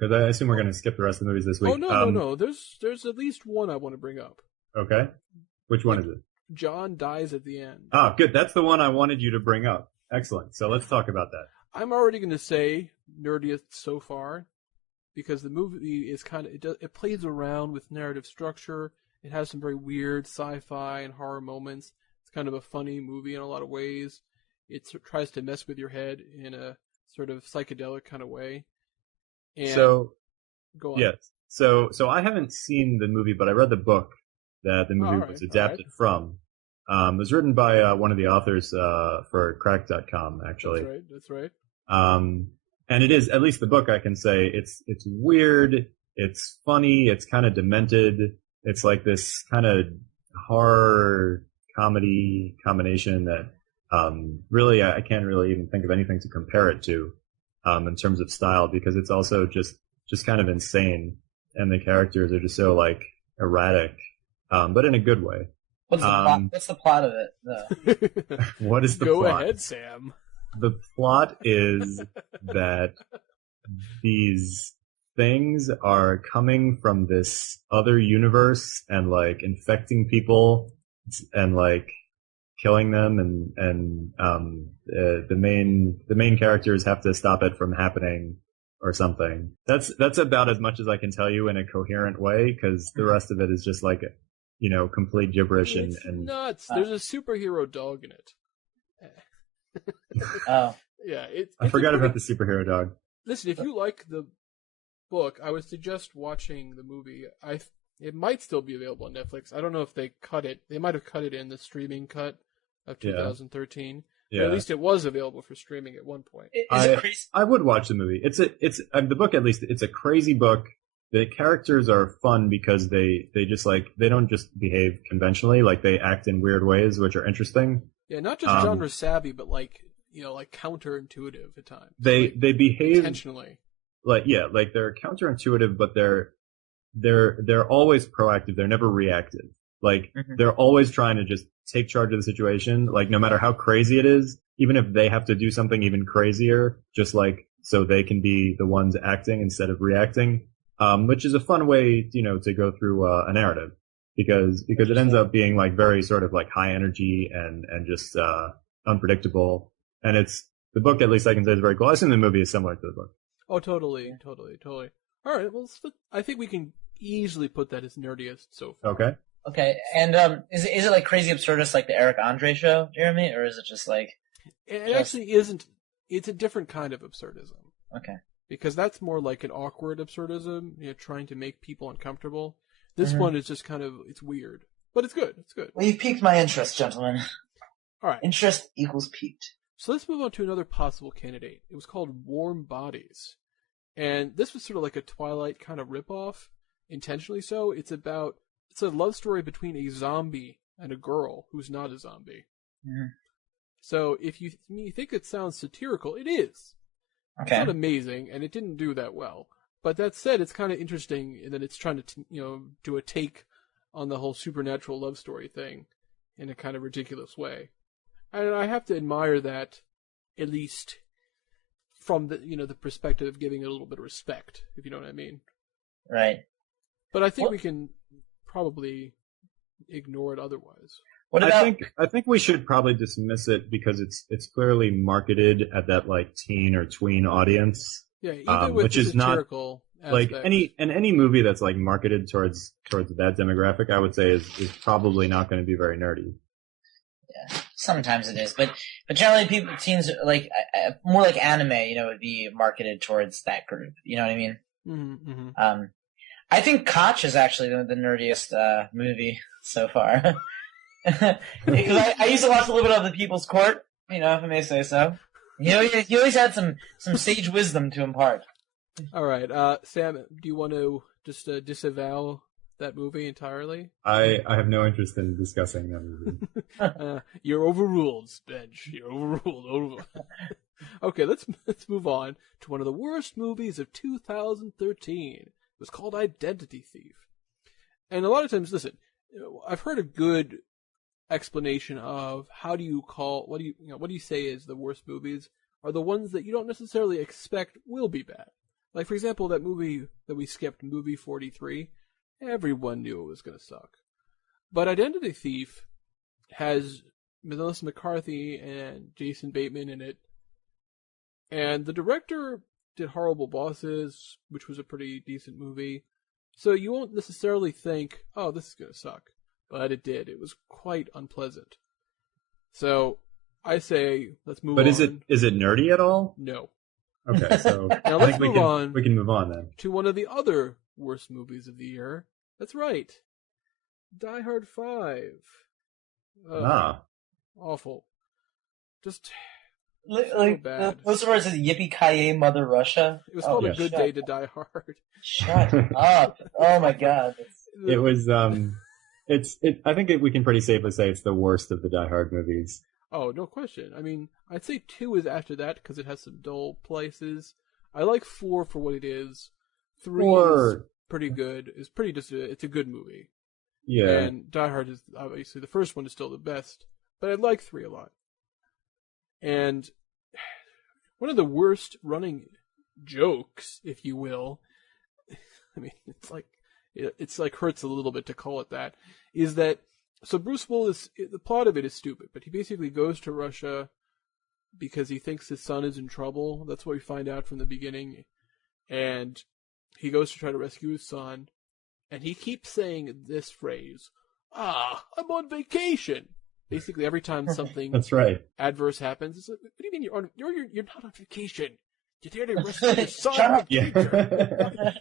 Because I assume we're going to skip the rest of the movies this week. Oh, no. There's at least one I want to bring up. Okay. Which one is it? John dies at the end. Oh, good. That's the one I wanted you to bring up. Excellent. So let's talk about that. I'm already going to say Nerdiest so far, because the movie is it plays around with narrative structure. It has some very weird sci-fi and horror moments. It's kind of a funny movie in a lot of ways. It tries to mess with your head in a sort of psychedelic kind of way. And so, go on. Yes. So I haven't seen the movie, but I read the book that the movie was adapted from. It was written by one of the authors for Crack.com, actually. That's right. And it is, at least the book, I can say, it's weird, it's funny, it's kind of demented, it's like this kind of horror comedy combination that really I can't really even think of anything to compare it to in terms of style, because it's also just kind of insane, and the characters are just so like erratic, but in a good way. What's the plot of it, though? What is the plot? Go ahead, Sam. The plot is that these things are coming from this other universe and like infecting people and like killing them, and the main characters have to stop it from happening or something. That's about as much as I can tell you in a coherent way, because the rest of it is just like, complete gibberish. It's and nuts. There's a superhero dog in it. Oh. Yeah, I forgot about the superhero dog. Listen, if you like the book, I would suggest watching the movie. It might still be available on Netflix. I don't know if they cut it. They might have cut it in the streaming cut of 2013. Yeah. But at least it was available for streaming at one point. Is it crazy? I would watch the movie. It's the book, at least. It's a crazy book. The characters are fun because they just like, they don't just behave conventionally. Like, they act in weird ways, which are interesting. Yeah, not just genre savvy, but like counterintuitive at times. They behave intentionally. Like they're counterintuitive, but they're always proactive. They're never reactive. Like, they're always trying to just take charge of the situation. Like, no matter how crazy it is, even if they have to do something even crazier, just like so they can be the ones acting instead of reacting. Which is a fun way, to go through a narrative. Because it ends up being like very sort of like high energy and just unpredictable. And the book, at least I can say, is very cool. I assume the movie is similar to the book. Oh, totally. All right, well, I think we can easily put that as Nerdiest so far. Okay, and is it like Crazy Absurdist, like the Eric Andre show, Jeremy, or is it just like? It actually isn't. It's a different kind of absurdism. Okay. Because that's more like an awkward absurdism, trying to make people uncomfortable. This one is just kind of, it's weird. But it's good. Well, you've piqued my interest, gentlemen. All right. Interest equals piqued. So let's move on to another possible candidate. It was called Warm Bodies. And this was sort of like a Twilight kind of ripoff, intentionally so. It's a love story between a zombie and a girl who's not a zombie. Mm-hmm. So if you think it sounds satirical, it is. Okay. It's not amazing, and it didn't do that well. But that said, it's kind of interesting in that it's trying to, do a take on the whole supernatural love story thing in a kind of ridiculous way. And I have to admire that, at least from the, the perspective of giving it a little bit of respect, if you know what I mean. Right. But I think we can probably ignore it otherwise. What about? I think we should probably dismiss it because it's clearly marketed at that like teen or tween audience. Yeah, even with which the is not aspect. like any movie that's like marketed towards that demographic, I would say is probably not going to be very nerdy. Yeah, sometimes it is, but generally teens like more like anime, would be marketed towards that group. You know what I mean? Mm-hmm. I think Koch is actually the nerdiest movie so far. Because I used to watch a little bit of The People's Court, if I may say so. He always had some sage wisdom to impart. All right, Sam, do you want to just disavow that movie entirely? I have no interest in discussing that movie. You're overruled, Bench. You're overruled. Okay, let's move on to one of the worst movies of 2013. It was called Identity Thief. And a lot of times, listen, I've heard a good explanation of what do you say is the worst movies are the ones that you don't necessarily expect will be bad. Like, for example, that movie that we skipped, movie 43, everyone knew it was going to suck. But Identity Thief has Melissa McCarthy and Jason Bateman in it. And the director did Horrible Bosses, which was a pretty decent movie. So you won't necessarily think, oh, this is going to suck. But it did. It was quite unpleasant. So I say, let's move on. But is it nerdy at all? No. Okay, so now I let's think move on. We can move on then. To one of the other worst movies of the year. That's right. Die Hard 5. Awful. Just so bad. Those words is Yippee-ki-yay, Mother Russia. It was called A Good Day to Die Hard. Shut up. Oh my god. It was, I think we can pretty safely say it's the worst of the Die Hard movies. Oh, no question. I mean, I'd say 2 is after that because it has some dull places. I like 4 for what it is. 3 is pretty good. It's a good movie. Yeah. And Die Hard is, obviously, the first one is still the best. But I like 3 a lot. And one of the worst running jokes, if you will, I mean, it's like hurts a little bit to call it that, is that, so Bruce Willis, the plot of it is stupid, but he basically goes to Russia because he thinks his son is in trouble. That's what we find out from the beginning. And he goes to try to rescue his son, and he keeps saying this phrase, I'm on vacation. Basically, every time something That's right. adverse happens, it's like, what do you mean you're not on vacation? You're there to rescue your son. Shut up. Yeah.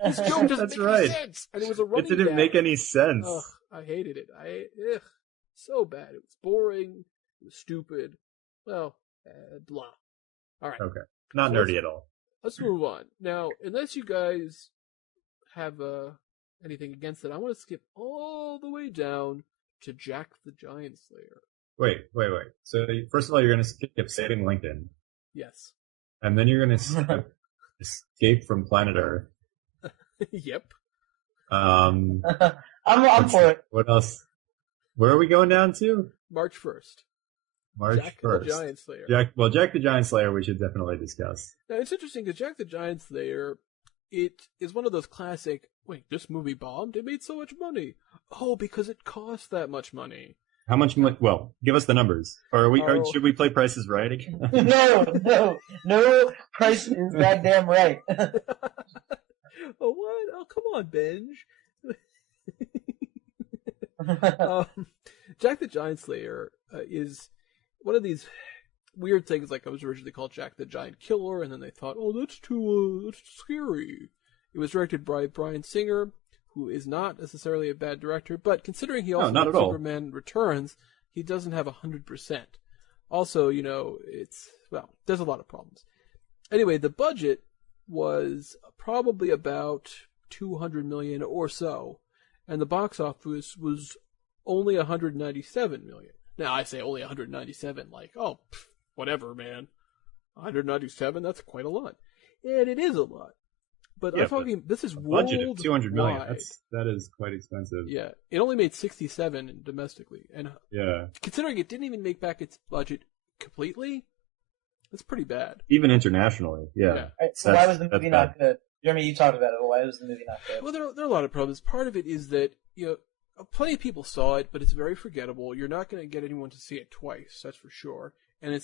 This joke doesn't make any sense. And it was a running It didn't make any sense. Ugh, I hated it. So bad. It was boring. It was stupid. Well, blah. All right. Okay. Not nerdy at all. Let's move on. Now, unless you guys have anything against it, I want to skip all the way down to Jack the Giant Slayer. Wait. So first of all, you're going to skip Saving Lincoln. Yes. And then you're going to Escape from Planet Earth. Yep. I'm for it. What else? Where are we going down to? March 1st. March Jack 1st. the Giant Slayer. Jack the Giant Slayer we should definitely discuss. Now, it's interesting because Jack the Giant Slayer, it is one of those classic, wait, this movie bombed? It made so much money. Oh, because it cost that much money. How much money? Well, give us the numbers. Or should we play Price is Right again? No. Price is goddamn right. Oh, what? Oh, come on, Benj. Jack the Giant Slayer is one of these weird things. Like, it was originally called Jack the Giant Killer, and then they thought, oh, that's too scary. It was directed by Bryan Singer, who is not necessarily a bad director, but considering he also did Superman Returns, he doesn't have 100%. Also, there's a lot of problems. Anyway, the budget was probably about $200 million or so, and the box office was only $197 million. Now, I say only 197, like, whatever, man. 197, that's quite a lot. And it is a lot. But I'm talking, this is budget of $200 million. Wide. That is quite expensive. Yeah. It only made 67 domestically. And considering it didn't even make back its budget completely, that's pretty bad. Even internationally, yeah. Right, so why was the movie not good? Jeremy, you talked about it, but why was the movie not good? Well, there are a lot of problems. Part of it is that, plenty of people saw it, but it's very forgettable. You're not going to get anyone to see it twice, that's for sure. And it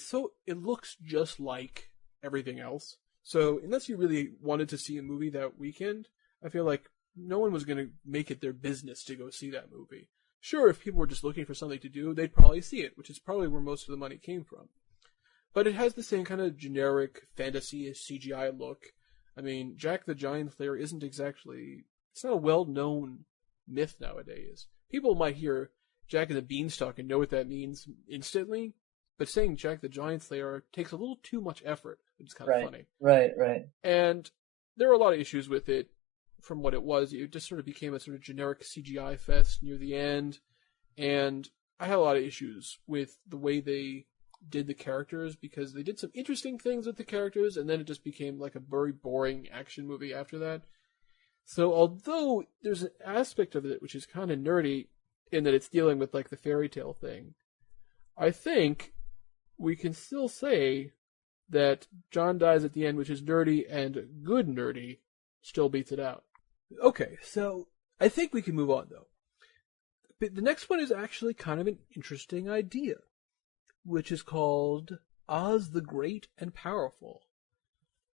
looks just like everything else. So unless you really wanted to see a movie that weekend, I feel like no one was going to make it their business to go see that movie. Sure, if people were just looking for something to do, they'd probably see it, which is probably where most of the money came from. But it has the same kind of generic fantasy CGI look. I mean, Jack the Giant Slayer it's not a well-known myth nowadays. People might hear Jack and the Beanstalk and know what that means instantly, but saying Jack the Giant Slayer takes a little too much effort, which is kind of funny. Right. And there were a lot of issues with it from what it was. It just sort of became a sort of generic CGI fest near the end. And I had a lot of issues with the way they did the characters, because they did some interesting things with the characters, and then it just became like a very boring action movie after that. So although there's an aspect of it which is kind of nerdy in that it's dealing with like the fairy tale thing, I think we can still say that John dies at the end, which is nerdy and good nerdy, still beats it out. Okay, so I think we can move on, though. But the next one is actually kind of an interesting idea, which is called Oz the Great and Powerful,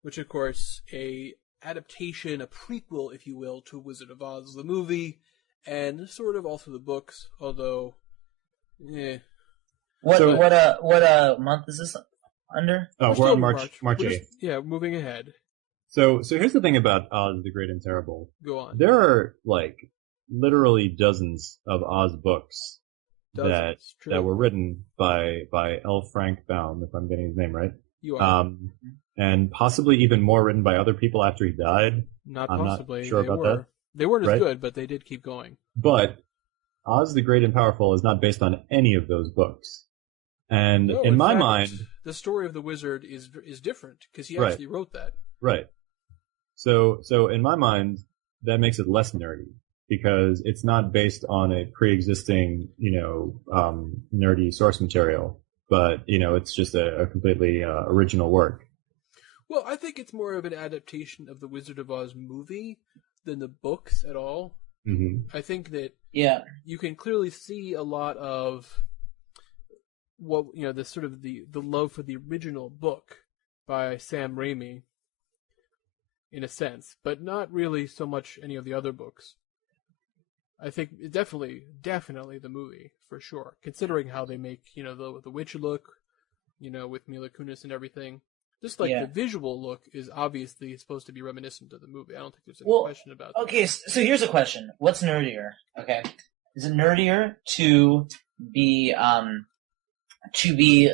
which, of course, a adaptation, a prequel, if you will, to Wizard of Oz, the movie, and sort of also the books, although, What month is this under? Oh, we're on March 8th. Yeah, moving ahead. So here's the thing about Oz the Great and Terrible. Go on. There are, literally dozens of Oz books that were written by L. Frank Baum, if I'm getting his name right. You are. And possibly even more written by other people after he died. Not I'm possibly. not sure about that. They weren't as good, but they did keep going. But Oz the Great and Powerful is not based on any of those books. And in my mind, the story of the wizard is different because he actually wrote that. Right. So in my mind, that makes it less nerdy because it's not based on a pre-existing, nerdy source material, but it's just a completely original work. Well, I think it's more of an adaptation of the Wizard of Oz movie than the books at all. Mm-hmm. I think that you can clearly see a lot of what the sort of the love for the original book by Sam Raimi, in a sense, but not really so much any of the other books. I think definitely the movie for sure, considering how they make the witch look, with Mila Kunis and everything. Just the visual look is obviously supposed to be reminiscent of the movie. I don't think there's any question about that. Okay, so here's a question: what's nerdier? Okay, is it nerdier to be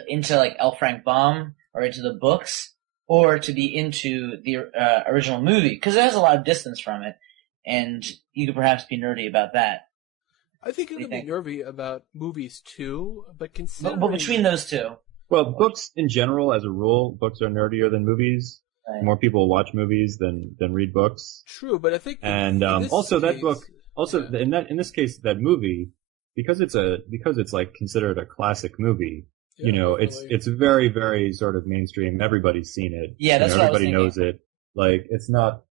into L. Frank Baum or into the books, or to be into the original movie? Because it has a lot of distance from it, and you could perhaps be nerdy about that. I think you could be nerdy about movies too, but considering... But between those two. Well, books in general, as a rule, books are nerdier than movies. Right. More people watch movies than read books. True, but I think in this case, that movie, because it's considered a classic movie. It's very, very sort of mainstream. Everybody's seen it. Yeah, that's what everybody knows it. It's not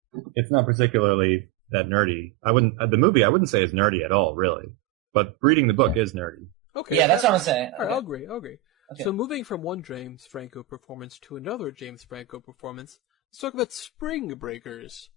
particularly that nerdy. I wouldn't say it's nerdy at all, really. But reading the book is nerdy. Okay. Yeah, that's what I'm saying. All right, I'll agree. Okay. So moving from one James Franco performance to another James Franco performance, let's talk about Spring Breakers.